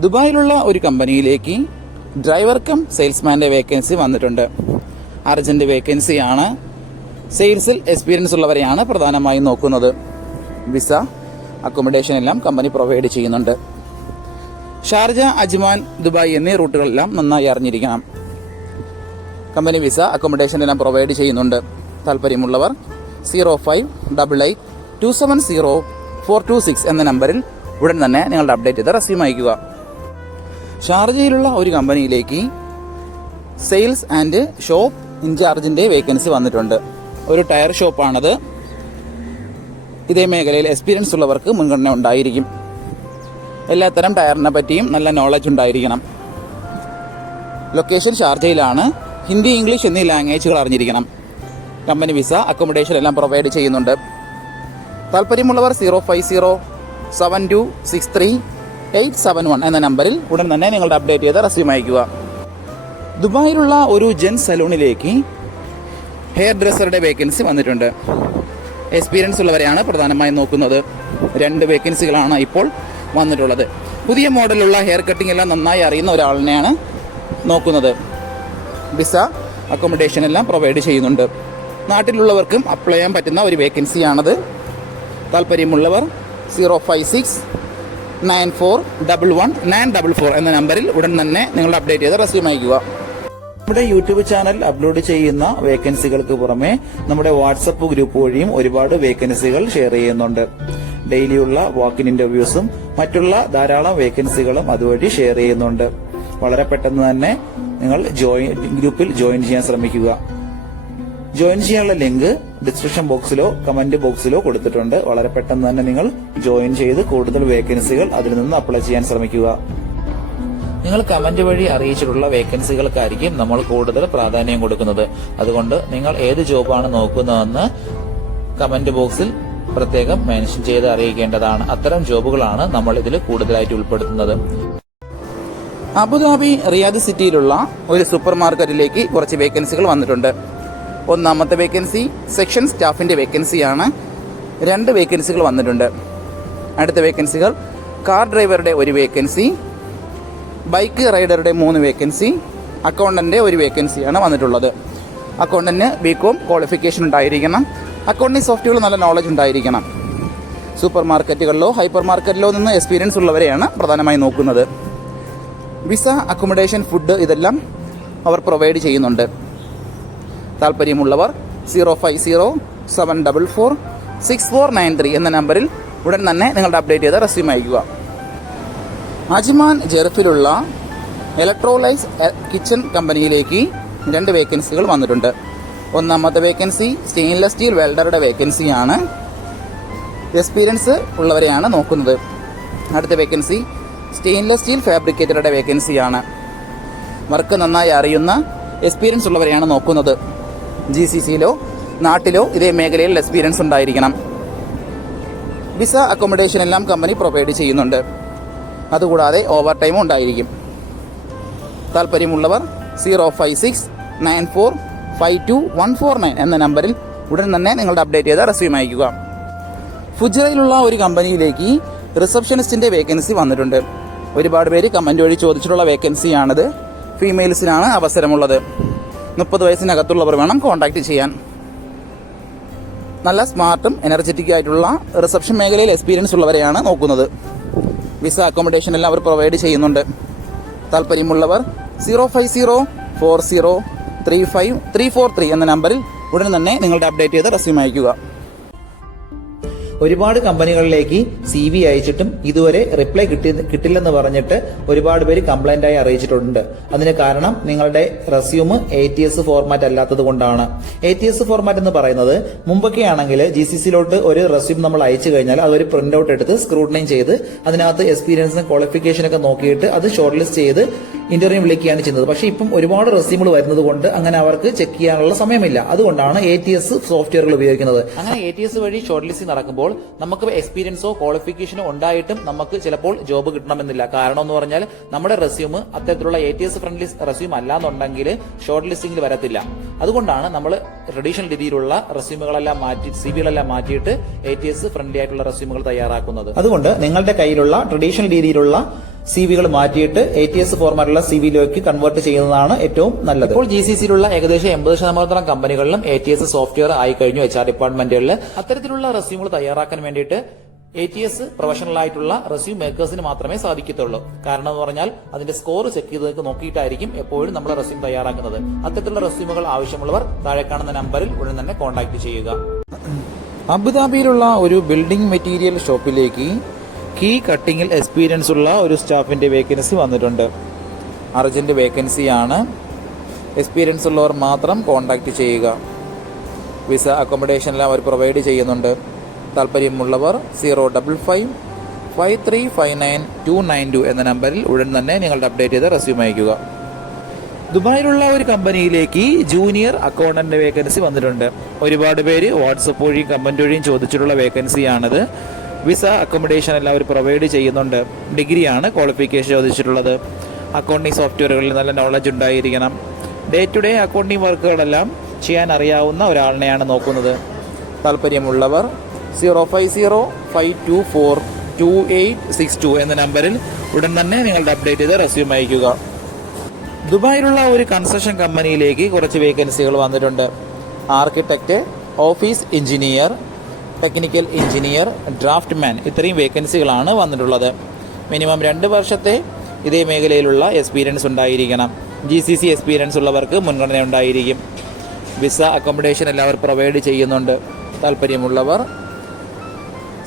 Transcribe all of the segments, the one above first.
ദുബായിലുള്ള ഒരു കമ്പനിയിലേക്ക് driver cum സെയിൽസ്മാന്റെ vacancy വന്നിട്ടുണ്ട്. അർജന്റ് വേക്കൻസിയാണ്. സെയിൽസിൽ എക്സ്പീരിയൻസ് ഉള്ളവരെയാണ് പ്രധാനമായും നോക്കുന്നത്. വിസ, അക്കോമഡേഷൻ എല്ലാം കമ്പനി പ്രൊവൈഡ് ചെയ്യുന്നുണ്ട്. ഷാർജ, അജ്മാൻ, ദുബായ് എന്നീ റൂട്ടുകളെല്ലാം നന്നായി അറിഞ്ഞിരിക്കണം. കമ്പനി വിസ, അക്കോമഡേഷൻ എല്ലാം പ്രൊവൈഡ് ചെയ്യുന്നുണ്ട്. താല്പര്യമുള്ളവർ 0588270426 എന്ന നമ്പറിൽ ഉടൻ തന്നെ നിങ്ങളുടെ അപ്ഡേറ്റ് ചെയ്ത റെസ്യൂം അയക്കുക. ഷാർജയിലുള്ള ഒരു കമ്പനിയിലേക്ക് സെയിൽസ് ആൻഡ് ഷോപ്പ് ഇൻചാർജിന്റെ വേക്കൻസി വന്നിട്ടുണ്ട്. ഒരു ടയർ ഷോപ്പാണത്. ഇതേ മേഖലയിൽ എക്സ്പീരിയൻസ് ഉള്ളവർക്ക് മുൻഗണന ഉണ്ടായിരിക്കും. എല്ലാത്തരം ടയറിനെ പറ്റിയും നല്ല നോളജ് ഉണ്ടായിരിക്കണം. ലൊക്കേഷൻ ഷാർജയിലാണ്. ഹിന്ദി, ഇംഗ്ലീഷ് എന്നീ ലാംഗ്വേജുകൾ അറിഞ്ഞിരിക്കണം. കമ്പനി വിസ, അക്കോമഡേഷൻ എല്ലാം പ്രൊവൈഡ് ചെയ്യുന്നുണ്ട്. താല്പര്യമുള്ളവർ 0507263871 എന്ന നമ്പറിൽ ഉടൻ തന്നെ നിങ്ങളുടെ അപ്ഡേറ്റ് ചെയ്ത് റെസ്യൂം അയക്കുക. ദുബായിലുള്ള ഒരു ജെൻ സലൂണിലേക്ക് ഹെയർ ഡ്രസ്സറുടെ വേക്കൻസി വന്നിട്ടുണ്ട്. എക്സ്പീരിയൻസ് ഉള്ളവരെയാണ് പ്രധാനമായും നോക്കുന്നത്. 2 വേക്കൻസികളാണ് ഇപ്പോൾ വന്നിട്ടുള്ളത്. പുതിയ മോഡലുള്ള ഹെയർ കട്ടിംഗ് എല്ലാം നന്നായി അറിയുന്ന ഒരാളിനെയാണ് നോക്കുന്നത്. വിസ, അക്കോമഡേഷൻ എല്ലാം പ്രൊവൈഡ് ചെയ്യുന്നുണ്ട്. നാട്ടിലുള്ളവർക്കും അപ്ലൈ ചെയ്യാൻ പറ്റുന്ന ഒരു വേക്കൻസിയാണത്. താല്പര്യമുള്ളവർ 0569411944 എന്ന നമ്പറിൽ ഉടൻ തന്നെ നിങ്ങളുടെ അപ്ഡേറ്റ് ചെയ്ത് റെസ്യൂം അയക്കുക. നമ്മുടെ യൂട്യൂബ് ചാനൽ അപ്ലോഡ് ചെയ്യുന്ന വേക്കൻസികൾക്ക് പുറമെ നമ്മുടെ വാട്സപ്പ് ഗ്രൂപ്പ് വഴിയും ഒരുപാട് വേക്കൻസികൾ ഷെയർ ചെയ്യുന്നുണ്ട്. ഡെയിലിയുള്ള വാക്കിൻ ഇന്റർവ്യൂസും മറ്റുള്ള ധാരാളം വേക്കൻസികളും അതുവഴി ഷെയർ ചെയ്യുന്നുണ്ട്. വളരെ പെട്ടെന്ന് തന്നെ നിങ്ങൾ ഗ്രൂപ്പിൽ ജോയിൻ ചെയ്യാൻ ശ്രമിക്കുക. ജോയിൻ ചെയ്യാനുള്ള ലിങ്ക് ഡിസ്ക്രിപ്ഷൻ ബോക്സിലോ കമന്റ് ബോക്സിലോ കൊടുത്തിട്ടുണ്ട്. വളരെ പെട്ടെന്ന് തന്നെ നിങ്ങൾ ജോയിൻ ചെയ്ത് കൂടുതൽ വേക്കൻസികൾ അതിൽ നിന്ന് അപ്ലൈ ചെയ്യാൻ ശ്രമിക്കുക. നിങ്ങൾ കമന്റ് വഴി അറിയിച്ചിട്ടുള്ള വേക്കൻസികൾക്കായിരിക്കും നമ്മൾ കൂടുതൽ പ്രാധാന്യം കൊടുക്കുന്നത്. അതുകൊണ്ട് നിങ്ങൾ ഏത് ജോബാണ് നോക്കുന്നതെന്ന് കമന്റ് ബോക്സിൽ പ്രത്യേകം മെൻഷൻ ചെയ്ത് അറിയിക്കേണ്ടതാണ്. അത്തരം ജോബുകളാണ് നമ്മൾ ഇതിൽ കൂടുതലായിട്ട് ഉൾപ്പെടുത്തുന്നത്. അബുദാബി റിയാദ് സിറ്റിയിലുള്ള ഒരു സൂപ്പർ മാർക്കറ്റിലേക്ക് കുറച്ച് വേക്കൻസികൾ വന്നിട്ടുണ്ട്. ഒന്നാമത്തെ വേക്കൻസി സെക്ഷൻ സ്റ്റാഫിന്റെ വേക്കൻസിയാണ്. 2 വേക്കൻസികൾ വന്നിട്ടുണ്ട്. അടുത്ത വേക്കൻസികൾ കാർ ഡ്രൈവറുടെ 1 വേക്കൻസി, ബൈക്ക് റൈഡറുടെ 3 വേക്കൻസി, അക്കൗണ്ടന്റ് 1 വേക്കൻസിയാണ് വന്നിട്ടുള്ളത്. അക്കൗണ്ടന്റിന് ബികോം ക്വാളിഫിക്കേഷൻ ഉണ്ടായിരിക്കണം. അക്കൗണ്ടിംഗ് സോഫ്റ്റ്വെയർ നല്ല നോളജ് ഉണ്ടായിരിക്കണം. സൂപ്പർ മാർക്കറ്റുകളിലോ ഹൈപ്പർ മാർക്കറ്റിലോ നിന്ന് എക്സ്പീരിയൻസ് ഉള്ളവരെയാണ് പ്രധാനമായി നോക്കുന്നത്. വിസ, അക്കോമഡേഷൻ, ഫുഡ് ഇതെല്ലാം അവർ പ്രൊവൈഡ് ചെയ്യുന്നുണ്ട്. താല്പര്യമുള്ളവർ 0507446493 എന്ന നമ്പറിൽ ഉടൻ തന്നെ നിങ്ങളുടെ അപ്ഡേറ്റ് ചെയ്ത റെസ്യൂം അയക്കുക. അജ്മാൻ ജെർഫിലുള്ള ഇലക്ട്രോലൈസ് കിച്ചൺ കമ്പനിയിലേക്ക് 2 വേക്കൻസികൾ വന്നിട്ടുണ്ട്. ഒന്നാമത്തെ വേക്കൻസി സ്റ്റെയിൻലെസ് സ്റ്റീൽ വെൽഡറുടെ വേക്കൻസിയാണ്. എക്സ്പീരിയൻസ് ഉള്ളവരെയാണ് നോക്കുന്നത്. അടുത്ത വേക്കൻസി സ്റ്റെയിൻലെസ് സ്റ്റീൽ ഫാബ്രിക്കേറ്ററുടെ വേക്കൻസിയാണ്. വർക്ക് നന്നായി അറിയുന്ന എക്സ്പീരിയൻസ് ഉള്ളവരെയാണ് നോക്കുന്നത്. GCCയിലോ നാട്ടിലോ ഇതേ മേഖലയിൽ എക്സ്പീരിയൻസ് ഉണ്ടായിരിക്കണം. വിസ, അക്കോമഡേഷൻ എല്ലാം കമ്പനി പ്രൊവൈഡ് ചെയ്യുന്നുണ്ട്. അതുകൂടാതെ ഓവർ ടൈമും ഉണ്ടായിരിക്കും. താല്പര്യമുള്ളവർ 0569452149 എന്ന നമ്പറിൽ ഉടൻ തന്നെ നിങ്ങളുടെ അപ്ഡേറ്റ് ചെയ്ത റെസ്യൂം അയക്കുക. ഫുജറയിലുള്ള ഒരു കമ്പനിയിലേക്ക് റിസപ്ഷനിസ്റ്റിന്റെ വേക്കൻസി വന്നിട്ടുണ്ട്. ഒരുപാട് പേര് കമന്റ് വഴി ചോദിച്ചിട്ടുള്ള വേക്കൻസിയാണിത്. ഫീമെയിൽസിനാണ് അവസരമുള്ളത്. 30 വയസ്സിനകത്തുള്ളവർ വേണം കോൺടാക്ട് ചെയ്യാൻ. നല്ല സ്മാർട്ടും എനർജറ്റിക് ആയിട്ടുള്ള റിസപ്ഷൻ മേഖലയിൽ എക്സ്പീരിയൻസ് ഉള്ളവരെയാണ് നോക്കുന്നത്. വിസ, അക്കോമഡേഷൻ എല്ലാം അവർ പ്രൊവൈഡ് ചെയ്യുന്നുണ്ട്. താല്പര്യമുള്ളവർ 0504035343 എന്ന നമ്പറിൽ ഉടൻ തന്നെ നിങ്ങളുടെ അപ്ഡേറ്റ് ചെയ്ത് റെസ്യൂം അയക്കുക. ഒരുപാട് കമ്പനികളിലേക്ക് CV അയച്ചിട്ടും ഇതുവരെ റിപ്ലൈ കിട്ടില്ലെന്ന് പറഞ്ഞിട്ട് ഒരുപാട് പേര് കംപ്ലൈന്റ് ആയി അറിയിച്ചിട്ടുണ്ട്. അതിന് കാരണം നിങ്ങളുടെ റെസ്യൂം ATS ഫോർമാറ്റ് അല്ലാത്തത് കൊണ്ടാണ്. ATS ഫോർമാറ്റ് എന്ന് പറയുന്നത് മുമ്പൊക്കെ ആണെങ്കിൽ GCCയിലോട്ട് ഒരു റെസ്യൂം നമ്മൾ അയച്ചു കഴിഞ്ഞാൽ അതൊരു പ്രിന്റ് ഔട്ട് എടുത്ത് സ്ക്രൂട്ടനൈസ് ചെയ്ത് അതിനകത്ത് എക്സ്പീരിയൻസും ക്വാളിഫിക്കേഷൻ ഒക്കെ നോക്കിയിട്ട് അത് ഷോർട്ട് ലിസ്റ്റ് ചെയ്ത് ഇന്റർവ്യൂ വിളിക്കുകയാണ് ചെയ്യുന്നത്. പക്ഷേ ഇപ്പം ഒരുപാട് റെസ്യൂമുകൾ വരുന്നത് കൊണ്ട് അങ്ങനെ അവർക്ക് ചെക്ക് ചെയ്യാനുള്ള സമയമില്ല. അതുകൊണ്ടാണ് ATS സോഫ്റ്റ്വെയറുകൾ ഉപയോഗിക്കുന്നത്. അങ്ങനെ ATS വഴി ഷോർട്ട് ലിസ്റ്റിംഗ് നടക്കുമ്പോൾ നമുക്ക് എക്സ്പീരിയൻസോ ക്വാളിഫിക്കേഷനോ ഉണ്ടായിട്ടും നമുക്ക് ചിലപ്പോൾ ജോബ് കിട്ടണമെന്നില്ല. കാരണം എന്ന് പറഞ്ഞാൽ നമ്മുടെ റെസ്യൂം അത്തരത്തിലുള്ള ATS ഫ്രണ്ട്ലി റെസ്യൂം അല്ലാന്നുണ്ടെങ്കിൽ ഷോർട്ട് ലിസ്റ്റിംഗിൽ വരത്തില്ല. അതുകൊണ്ടാണ് നമ്മൾ ട്രഡീഷണൽ രീതിയിലുള്ള റെസ്യൂമുകളെല്ലാം മാറ്റി CVകളെല്ലാം മാറ്റിയിട്ട് ATS ഫ്രണ്ട്ലി ആയിട്ടുള്ള റെസ്യൂമുകൾ തയ്യാറാക്കുന്നത്. അതുകൊണ്ട് നിങ്ങളുടെ കയ്യിലുള്ള ട്രഡീഷണൽ രീതിയിലുള്ള സിവികൾ മാറ്റിയിട്ട് ATS ഫോർമാറ്റുള്ള സിവിയിലേക്ക് കൺവേർട്ട് ചെയ്യുന്നതാണ് ഏറ്റവും നല്ലത്. ഇപ്പോൾ GCCയിലുള്ള ഏകദേശം 80% കമ്പനികളിലും ATS സോഫ്റ്റ്വെയർ ആയി കഴിഞ്ഞു. HR ഡിപ്പാർട്ട്മെന്റുകളിൽ അത്തരത്തിലുള്ള റെസ്യൂമുകൾ തയ്യാറാക്കാൻ വേണ്ടിയിട്ട് ATS പ്രൊഫഷണൽ ആയിട്ടുള്ള റെസ്യൂം മേക്കേഴ്സിന് മാത്രമേ സാധിക്കത്തുള്ളൂ. കാരണം എന്ന് പറഞ്ഞാൽ അതിന്റെ സ്കോർ ചെക്ക് ചെയ്ത് നോക്കിയിട്ടായിരിക്കും എപ്പോഴും നമ്മൾ റെസ്യൂം തയ്യാറാക്കുന്നത്. അത്തരത്തിലുള്ള റെസ്യൂമുകൾ ആവശ്യമുള്ളവർ താഴെ കാണുന്ന നമ്പറിൽ ഉടൻ തന്നെ കോൺടാക്ട് ചെയ്യുക. അബുദാബിയിലുള്ള ഒരു ബിൽഡിംഗ് മെറ്റീരിയൽ ഷോപ്പിലേക്ക് കീ കട്ടിങ്ങിൽ എക്സ്പീരിയൻസ് ഉള്ള ഒരു സ്റ്റാഫിന്റെ വേക്കൻസി വന്നിട്ടുണ്ട്. അർജന്റ് വേക്കൻസിയാണ്. എക്സ്പീരിയൻസ് ഉള്ളവർ മാത്രം കോൺടാക്ട് ചെയ്യുക. വിസ അക്കോമഡേഷനെല്ലാം അവർ പ്രൊവൈഡ് ചെയ്യുന്നുണ്ട്. താല്പര്യമുള്ളവർ 05535959292 എന്ന നമ്പറിൽ ഉടൻ തന്നെ നിങ്ങളുടെ അപ്ഡേറ്റ് ചെയ്ത റെസ്യൂം അയക്കുക. ദുബായിലുള്ള ഒരു കമ്പനിയിലേക്ക് ജൂനിയർ അക്കൗണ്ടന്റ് വേക്കൻസി വന്നിട്ടുണ്ട്. ഒരുപാട് പേര് വാട്സപ്പ് വഴിയും കമന്റ് വഴിയും ചോദിച്ചിട്ടുള്ള വേക്കൻസിയാണിത്. വിസ അക്കോമഡേഷൻ എല്ലാം അവർ പ്രൊവൈഡ് ചെയ്യുന്നുണ്ട്. ഡിഗ്രിയാണ് ക്വാളിഫിക്കേഷൻ ചോദിച്ചിട്ടുള്ളത്. അക്കൗണ്ടിങ് സോഫ്റ്റ്വെയറുകളിൽ നല്ല നോളജ് ഉണ്ടായിരിക്കണം. ഡേ ടു ഡേ അക്കൗണ്ടിങ് വർക്കുകളെല്ലാം ചെയ്യാൻ അറിയാവുന്ന ഒരാളിനെയാണ് നോക്കുന്നത്. താല്പര്യമുള്ളവർ 05052422862 എന്ന നമ്പറിൽ ഉടൻ തന്നെ നിങ്ങളുടെ അപ്ഡേറ്റ് ചെയ്ത് റെസ്യൂം അയക്കുക. ദുബായിലുള്ള ഒരു കൺസ്ട്രക്ഷൻ കമ്പനിയിലേക്ക് കുറച്ച് വേക്കൻസികൾ വന്നിട്ടുണ്ട്. Architect, office engineer, technical engineer, draughtsman, ഇത്രയും വേക്കൻസികളാണ് വന്നിട്ടുള്ളത്. മിനിമം 2 വർഷത്തെ ഇതേ മേഖലയിലുള്ള എക്സ്പീരിയൻസ് ഉണ്ടായിരിക്കണം. GCC എക്സ്പീരിയൻസ് ഉള്ളവർക്ക് മുൻഗണന ഉണ്ടായിരിക്കും. വിസ അക്കോമഡേഷൻ എല്ലാവരും പ്രൊവൈഡ് ചെയ്യുന്നുണ്ട്. താല്പര്യമുള്ളവർ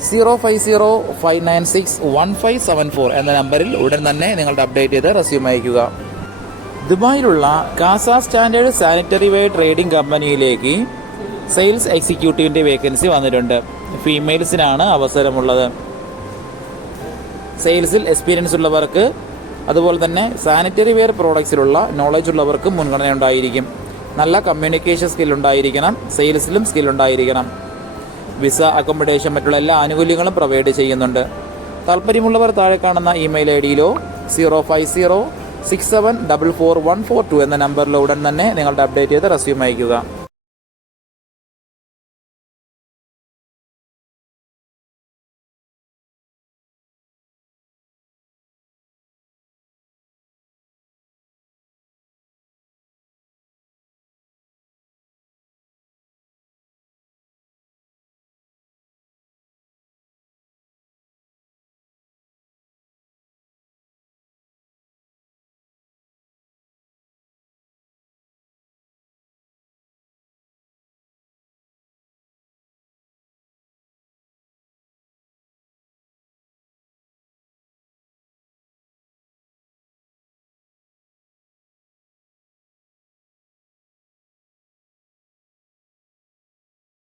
05059615574 എന്ന നമ്പറിൽ ഉടൻ തന്നെ നിങ്ങളുടെ അപ്ഡേറ്റ് ചെയ്ത് റെസ്യൂം അയക്കുക. ദുബായിലുള്ള കാസ സ്റ്റാൻഡേർഡ് സാനിറ്ററി വെയർ ട്രേഡിംഗ് കമ്പനിയിലേക്ക് സെയിൽസ് എക്സിക്യൂട്ടീവിന്റെ വേക്കൻസി വന്നിട്ടുണ്ട്. ഫീമെയിൽസിനാണ് അവസരമുള്ളത്. സെയിൽസിൽ എക്സ്പീരിയൻസ് ഉള്ളവർക്ക് അതുപോലെ തന്നെ സാനിറ്ററി വെയർ പ്രോഡക്ട്സിലുള്ള നോളജ് ഉള്ളവർക്ക് മുൻഗണന ഉണ്ടായിരിക്കും. നല്ല കമ്മ്യൂണിക്കേഷൻ സ്കിൽ ഉണ്ടായിരിക്കണം. സെയിൽസിലും സ്കിൽ ഉണ്ടായിരിക്കണം. വിസ അക്കോമഡേഷൻ മറ്റുള്ള എല്ലാ ആനുകൂല്യങ്ങളും പ്രൊവൈഡ് ചെയ്യുന്നുണ്ട്. താല്പര്യമുള്ളവർ താഴെ കാണുന്ന ഇമെയിൽ ID-യിലോ 05067444142 എന്ന നമ്പറിലോ ഉടൻ തന്നെ നിങ്ങളുടെ അപ്ഡേറ്റ് ചെയ്ത് റെസ്യൂം അയക്കുക.